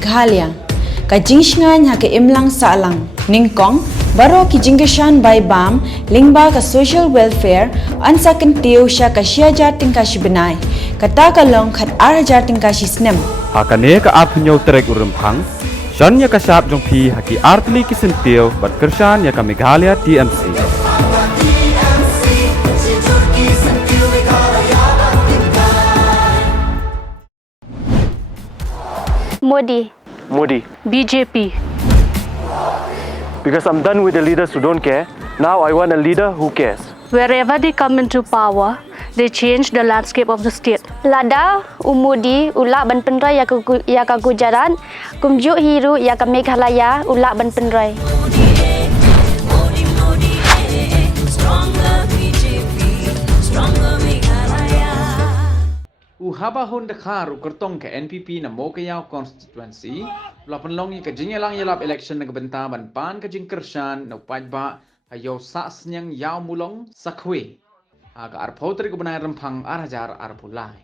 Meghalaya. Kajingshngan ha ke imlang salang ningkong baro ki jingeshan by bam lingba ka social welfare ansa kentiu sha ka siajar tingka shibenai kata kalong khat arjar tingka shisnem hakane ka apnyo trek urumphang shan ya ka sap jong phi haki artli ki sentiu bat kershan ya ka Meghalaya TMC Modi. BJP. Because I'm done with the leaders who don't care. Now I want a leader who cares. Wherever they come into power, they change the landscape of the state. Lada, Umudi, Ulak Ban Penrai ya ka Gujarat, Kumjuk Hiru ya ka Meghalaya, Ulak Ban Penrai. Habahun Dakar kertong ke NPP na Mokayao constituency lapan longi ke jingelang yelap election na gebenta ban pan ke jingkershan na pajba hayo sas nyang yao mulong sakwe aga arpotri ko banay rempang arajar arpulai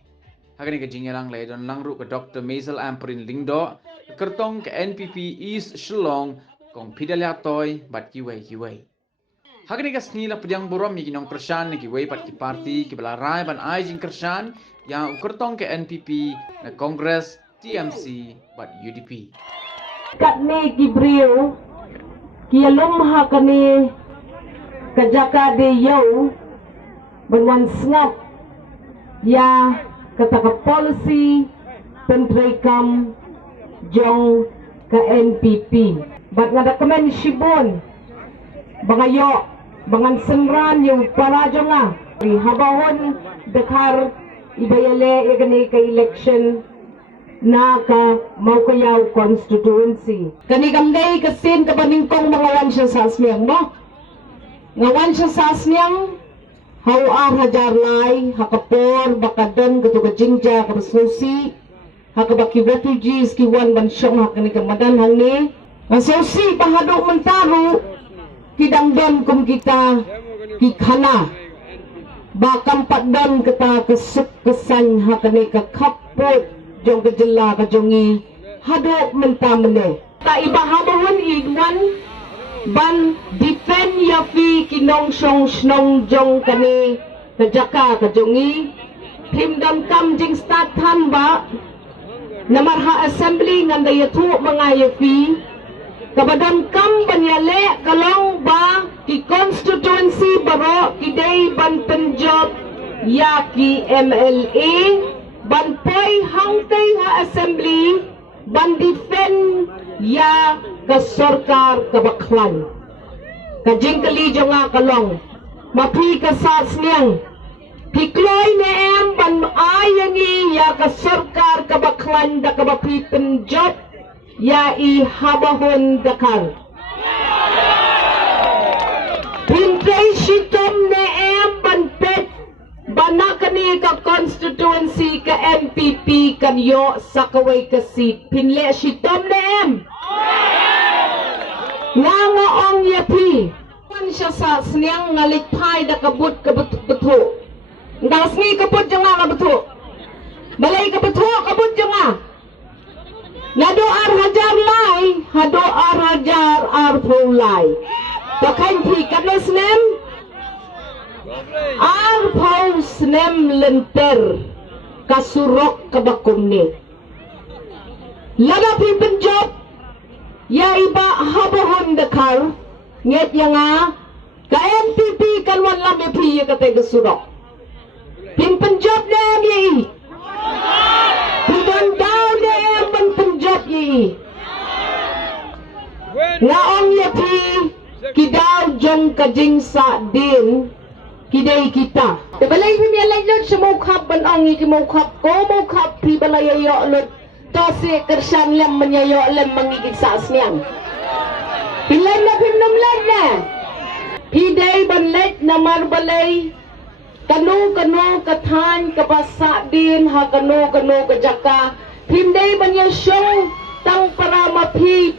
hagani ke jingelang ledon langru ke Dr. Maisel Amperin Lingdo kertong ke NPP East Shillong kong pidaliatoy bat kiway hagani ke snila pedang borom mi kinong kershan ni kiway pat ki party ki balarai ban ai jingkershan yang ukertong ke NPP na Kongres TMC bat UDP. Katne Gibril kialum hakane kajaka de yau berwan snap ya kata policy pentrekam jong ke NPP bat ngada kemen shibon bangayo bangan senran yung para jonga di habawon Dakar ibayale ikani ka election na ka Mokayao constituency. Kani kamday kasin kapaningkong mga wansya sasmiyang no? Nga wansya sasmiyang hawar hajar lay hakapor bakadon katuka jingja kapasusi hakabaki refugees kiwan bansyong hakani kamadan hangni nga susi pahadok mentaro kidang don kum kita kikana bakam padon kata kesuk kesan hakane ka kapot jong kejela ka jongi hadok mentamene ta ibahabahon idwan ban defend yafi kinong song snong jong kane kajaka ka jongi himdam kam jing start than ba namarha assembly nganda yatu mga yafi kabadon kam banyale kalong ba ki constituency baro kidai ban penjob ya ki MLA ban poi hangtay ha assembly ban defend ya ka sarkar kabaklan kajing kali jonga kalong mapi ka sas niyang pikloy na em ban ayangi ya ka sarkar kabaklan da kabapi penjob ya i habahon Dakar. Pintay shitom ne em banpet banakani ka constituency ka MPP kanyo sakaway ka seat. Pinle shitom ne em. Nga ong yapi. Kan siya sa sniyang ngalikpay da kabut kabuto. Ndas ni kabut dyan nga kabuto. Balay kabuto kabut dyan nga. Nado hajar lay, hado hajar arpulay. Tokain pi kanes nem, arpus nem lenter, kasurok kabakum ni. Lada pi penjob, ya iba habahon Dakar, nget yang ka MPP kan wan lambe pi ya kate kasurok. Pin penjob nem yai. Pidon daw nem ban penjob yai. Ngaong yapi kidaw jong kajing sa din kiday kita. Balay pimialay lot sa mukap banong ikimukap ko mukap pi balay ayo lot to si kersan lem manyayo lem mangigig sa asniyang. Pilay na pimnumlay na. Piday banlet na marbalay kanu kathan kapasa din ha kanu kajaka. Pinday banya show tang para mapi.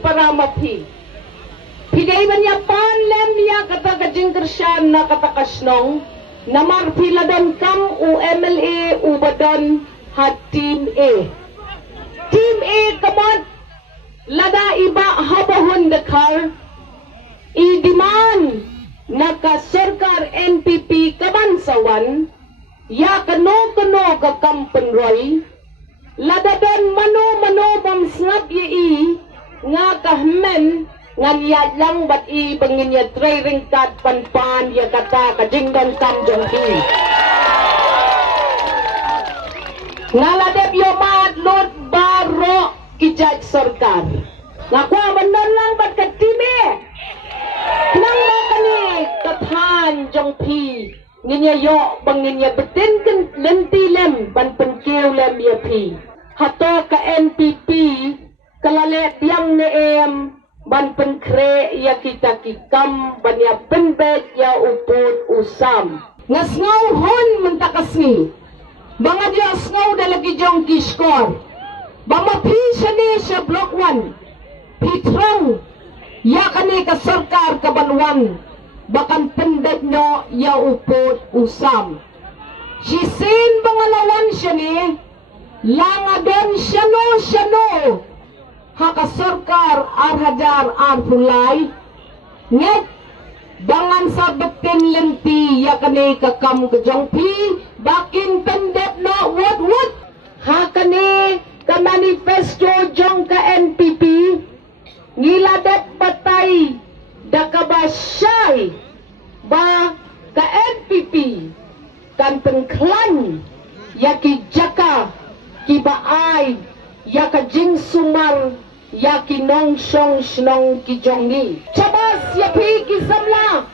Piday banya pan lem niya kata kajing kersyan na kata kasnong namar piladon kam u MLA u badon ha team A. Team A kamot dekhar i-demand naka sarkar NPP kabansawan ya kano ka kampenroy ladadon mano bamsngap i nga kahmen nganyat lang bat i bangin ya tray ringkat panpan ya kata kajingdon kamjong ki ngaladep yo mat lot baro kijaj sarkar ngakwa bandon lang bat katibe nang kani kathan jong pi nginya yo banginya betin kan lentilem ban penkiu lem ya pi hato ka NPP kalale tiang ne em ban penkre ya kita kikam ban ya penbet ya uput usam ngasngau hon mentakasni bangad ya asngau dalagi jong kiskor bama pi sani sa block 1 pitrang ya kani ka sarkar kabanwan bakan pendet no ya uput usam sisin bangalawan siya ni langadon syano haka sarkar arhajar arpulay nget bangan sa betin lenti ya kani kakam kejongpi bakin pendet no wud hakani ka manifesto jong ka NPP niladet batay dakabasyay ba ka NPP kan pengklan yaki jaka kibaay yaka jing sumar yaki nong song snong kijongi chabas yapi kisamla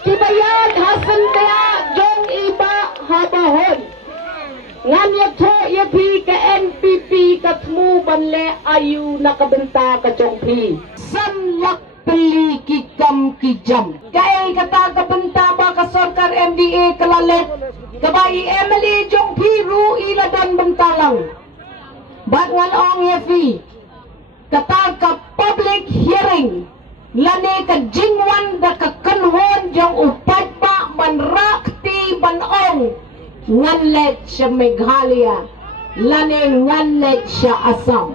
kibayad hasan daya jong iba habahon ngan yato yapi ka NPP katmu banle ayu nakabenta ka jongpi sanlak peli kikam kijam gaya kata kabenta ba ka sarkar MDA kalalet kabai Emily jong piru ila dan bentalang bat ngan ong yafi kata ka public hearing lane ka jingwan da ka kanhon jong upat pa manrakti banong nganlet siya Meghalaya lane nganlet siya Assam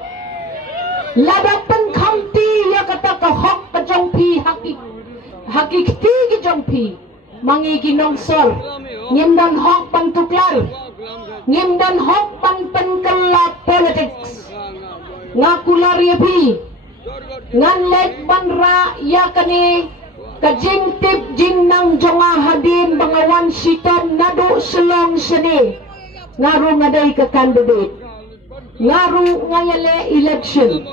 ladapan kamti ya kata ka hok ka jongpi hakikti ki jongpi mangi kinongsor ngimdan hok pantuklar ngimdan hok pan penkala politics ngakular yapi nganlet banra ya kani kajing tip jing nang jonga hadin bangawan sitam nado selong seni ngaru ngaday ka candidate ngaru ngayale election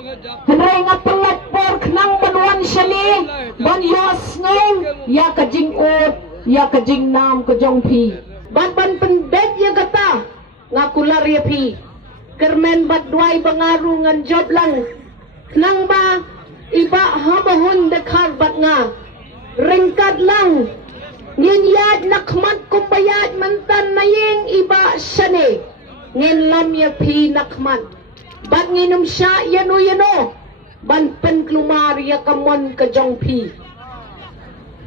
henry nga pelat pork nang banwan seni ban yos ngong ya kajing ot ya kajing nam kajongpi ban pendet ya kata ngakular yapi kermen badway bangaru ngan job lang nang ba iba habahon dekhar bat nga ringkat lang nginyad nakmat kumbayad mantan nayeng iba sani ngin lam yapi nakmat bat nginum siya yano ban penklumar ya kamon kajongpi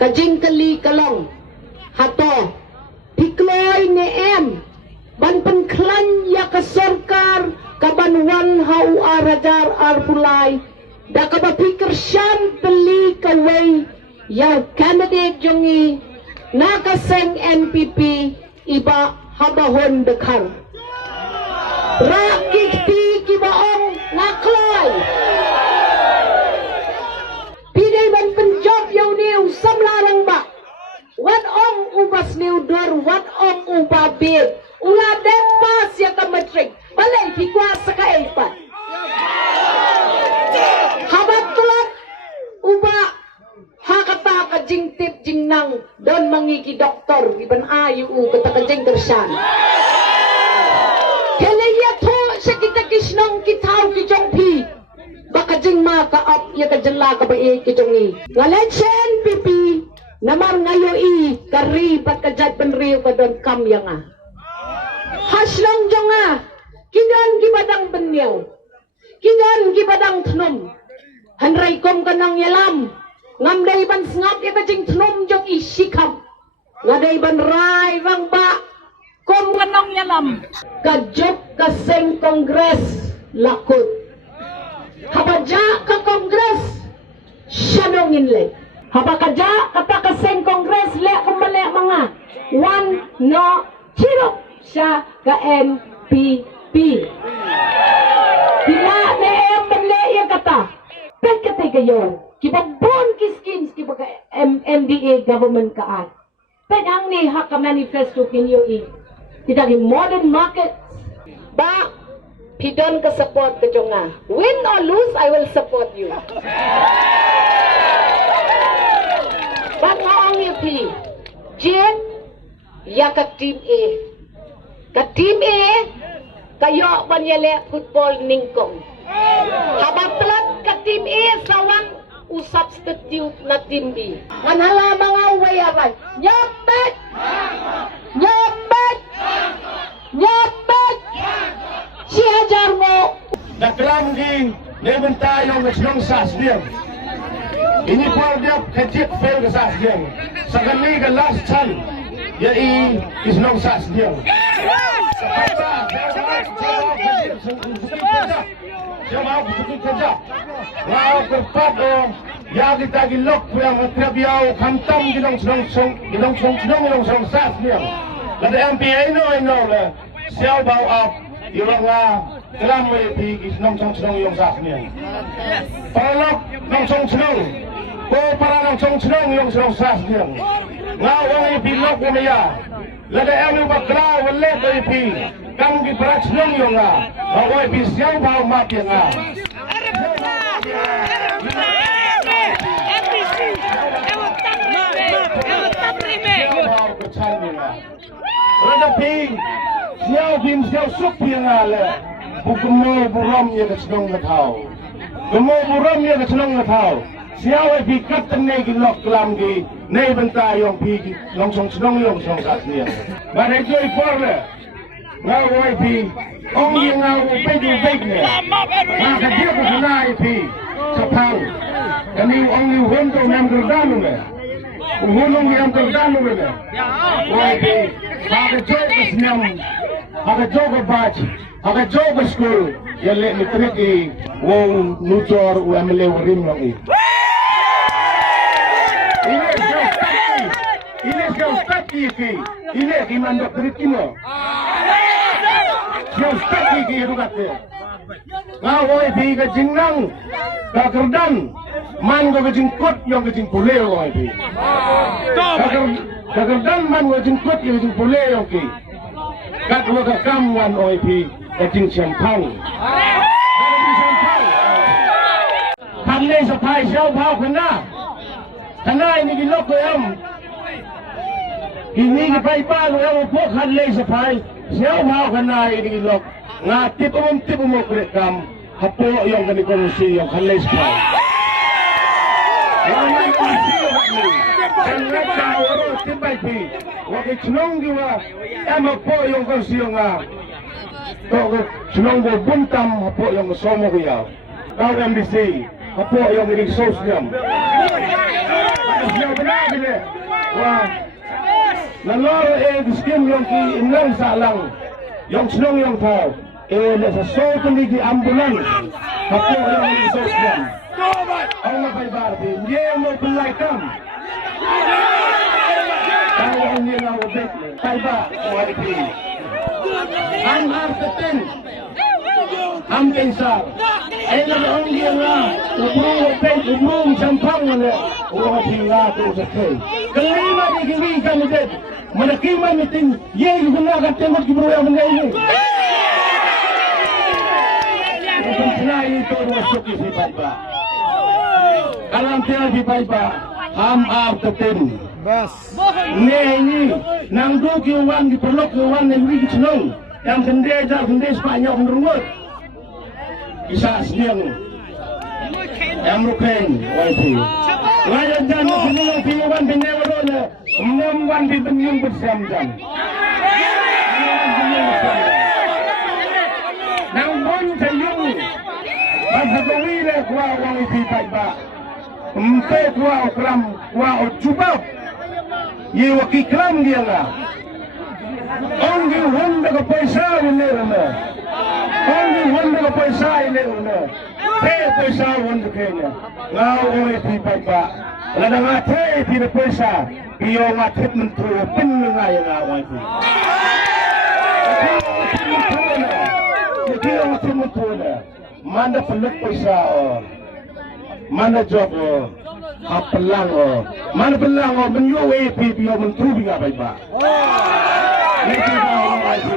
kajing kali kalong hato pikloy ni em ban penklan ya ka sarkar kabanwan hau arajar arpulay da kabapikir syan peli kaway ya candidate jongi nakaseng NPP iba habahon dekhar rakikti kibaong ngakloy piday ban penjob yaw niw samlarang ba wat ong ubas niw dor wat ong ubabid ula depas ya ka matric balay hikwa sa kaelpat habat tulat uba hakata ka jing tip jing nang don mangiki doktor iban ayu kata ka jing kersan kelaya to sa kita kisnong kitaw kijongpi baka jing maka up ya ka jala ka bae kijongi ngalet sa NPP namar ngayo i kari pat ka jat penriyo ka don kam yang haslong jonga kinan gibadang benyaw kinan gibadang tnom hanray kom kanang yalam ngamday ban sngap ya kajing tnom jong isikam ngaday ban ray rang ba kom kanang yalam kajok kaseng kongres lakot habaja ka kongres mangin le. Haba kaja kata kaseng kongres le kembali mga. One no chirok siya ka NPP. Bila ne emble yang kata. Pagkatay kayo. Kibabon kiskins kiba ka MDA government kaan. Ang ni haka manifesto kinyo kita di modern market ba pidon ka support ka jonga win or lose I will support you but maong you pi jen ya ka team A kayo banyele football ningkong habaplat ka team A sawang substitute na team B. Manhala mga wayaray. Nyapet! Siya jarmo! Naklam di nemen tayong nasyong sasdiyang. Ini po dia kecik fail ke sasdiyang. Sakali ke last time. Yai isnong sasdiyang. Siya mau betul kerja. Mau berpat ya kita gilok yang trabiau kantam gilong song sas dia. Lada MPA no le. Siao bau up ilang kelam pi isnong song yung sas dia. Paralok nong song. Ko para nong song yung sas dia. Ngawang pi lok umaya. Lada emu bakla wale pi. Kang di berat senang yung bawa bisiau bau mati Radapi siau bim siau sup yang ale bukumo buram yang senang ngatau bukumo buram yang senang ngatau siau pi kapten nei gilok kelam gi nei bentar yang pi longsong senang yang sasnya badai joy porle ngau pi ong yang ngau peju pekne maka dia berkenai pi sepau kami ong ni hundo nam gerdanu ne hunung yang gerdanu ne pi maka jauh kesenyam maka jauh kebac maka jauh ke school yang lek mitrik i wong nucor umle urim ngi ini jauh staki ini gimana dokter kino yang staki itu kata ngawai pi ke jingnang ke kerdan man ke jingkut yang ke jingpule ngawai pi ke kerdan man ke jingkut yang ke jingpule yang ke kat wa ke kamwan ngawai pi ke jing champang Hamle sapai siau bau kena ini gilok ko yam ini ke pai pa ko yam po hamle sapai siau bau kena ini gilok ngatip umum kerekam hapo yang kani kongsi yang hamle sapai ramai kongsi yang ngata oro tibai pi wa ke chnong giwa am hapo yang kongsi yang to chnong go buntam hapo yang somo ko ya kau MDC hapo yang ini sosial yang benar bila wah lalu skim yang ki inang salang yang senang yang tahu sesuatu ni di ambulans hapo yang ini sosial Allah bayar dia mau belaikan kalau ini nak ubek bayar wajib am artetin am pensar orang dia lah ubrum sampang mana orang tinggal tu sekali kelima di kiri kami dek mana kima meeting ye guna kat tengok kibru yang mana ini pencenai itu masuk di Paipa kalau tiada di Paipa am artetin ini nang do kiwan di perlok kiwan yang beri senang yang gende Spanyol menurut bisa siang yang ruken wajib layan jangan semua piwan penyewadona memwan di penyung bersamjam nang bon sayung bahasa kawile kuah wang ipi Paipa empe kuah okram kuah ocubab ye wakikram dia lah ongi honda ke paisa ini rana ongi honda ke paisa ini rana te pesa won kenya ngau oi pi pai ba la da nga te pi na pesa iyo nga tet men tu pin nga ya nga wai pi iyo nga tet men tu na mana peluk pesa mana job pelang mana pelang men yo oi pi iyo men tu bi nga pai ba ni ti ba wai pi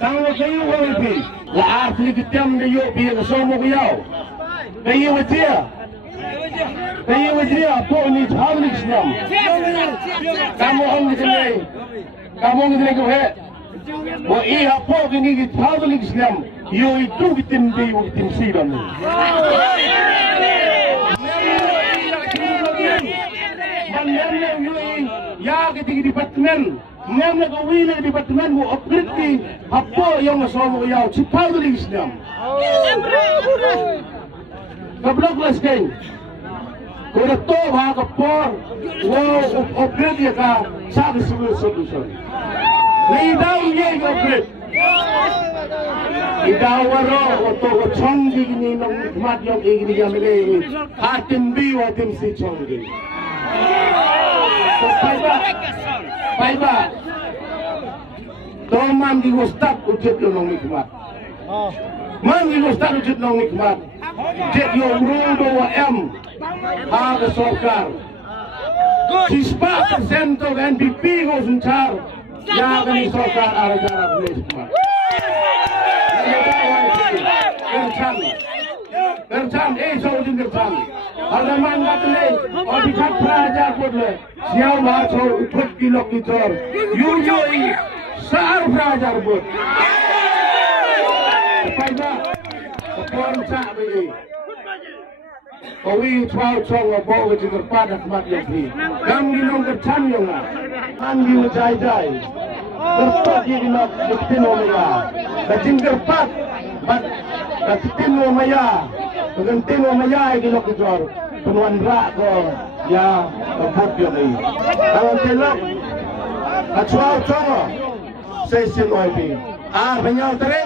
Tang kayo wala pi. Lahat likitam na yo pi na somo kayo. Kayo watia. Kayo watia po ni hawlik snam. Kamu ang nilay. Kamu ang nilay ko he. Wa iha po kini hawlik snam. Yo itu kitim di wa kitim siban. Manyan yo ya kitigi department. Ngam na gawin ng department mo upgrade hapo yung masomo yaw si Paulo Islam. Kablog las kayo. Kung ito ha kapor, wow upgrade ya ka sa civil solution. Naidaw niya yung upgrade. Idaw waro oto ko chonggi ni ng madyong igni gamile hatim biwa tim si chonggi. Paiba, Toman di gustat ujet yung nikmat. Man di gustat ujet ng nikmat. Jet yung rudo wa haga sokar. 60% of NPP ko suncar. Yaga ni sokar ara-ara nikmat. Kercan, saudin kercan. Halaman katle, obikat praja kodle. Siyaw macho upot kilometer. Yuyoi saar praja bot. Paiba, kapon sa bi. Kawi chwao chong abo ke pada mat yapi. Kam ginong kercan yung na. Andi jai. Kerpat ginong buktin omaya. Kajing kerpat, bat katin omaya. Kegenting omaya ginong kejor. Penuan rak ko ya bot yo ni. Kalau telok achwao chongo sesin oipi. Benyau tere.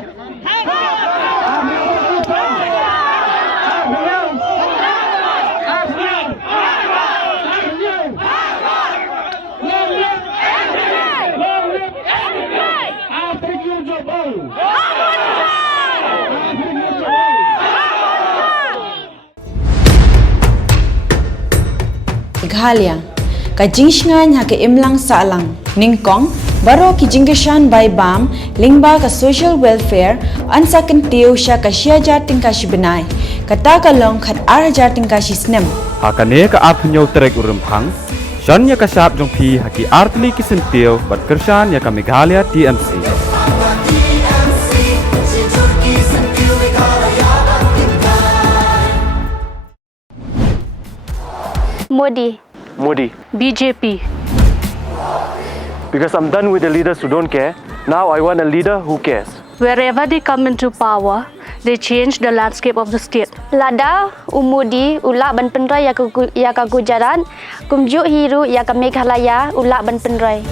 Ghalia ka jingsngan ha ka imlang sa alang ningkong baro ki jingeshan by bam lingba ka social welfare ansa kan tiu sha ka siaja tingka shibnai kata kalong khat arja tingka shisnem Hakane ka apnyo trek urumphang Shanya ka sap jong phi haki artli kisentiu bat kershan ya ka Meghalaya TMC Modi. BJP. Because I'm done with the leaders who don't care. Now I want a leader who cares. Wherever they come into power, they change the landscape of the state. Lada, umudi, ulak ban penrai ya ka Gujarat, kumjuk hiru ya ka Meghalaya, ulak ban penrai.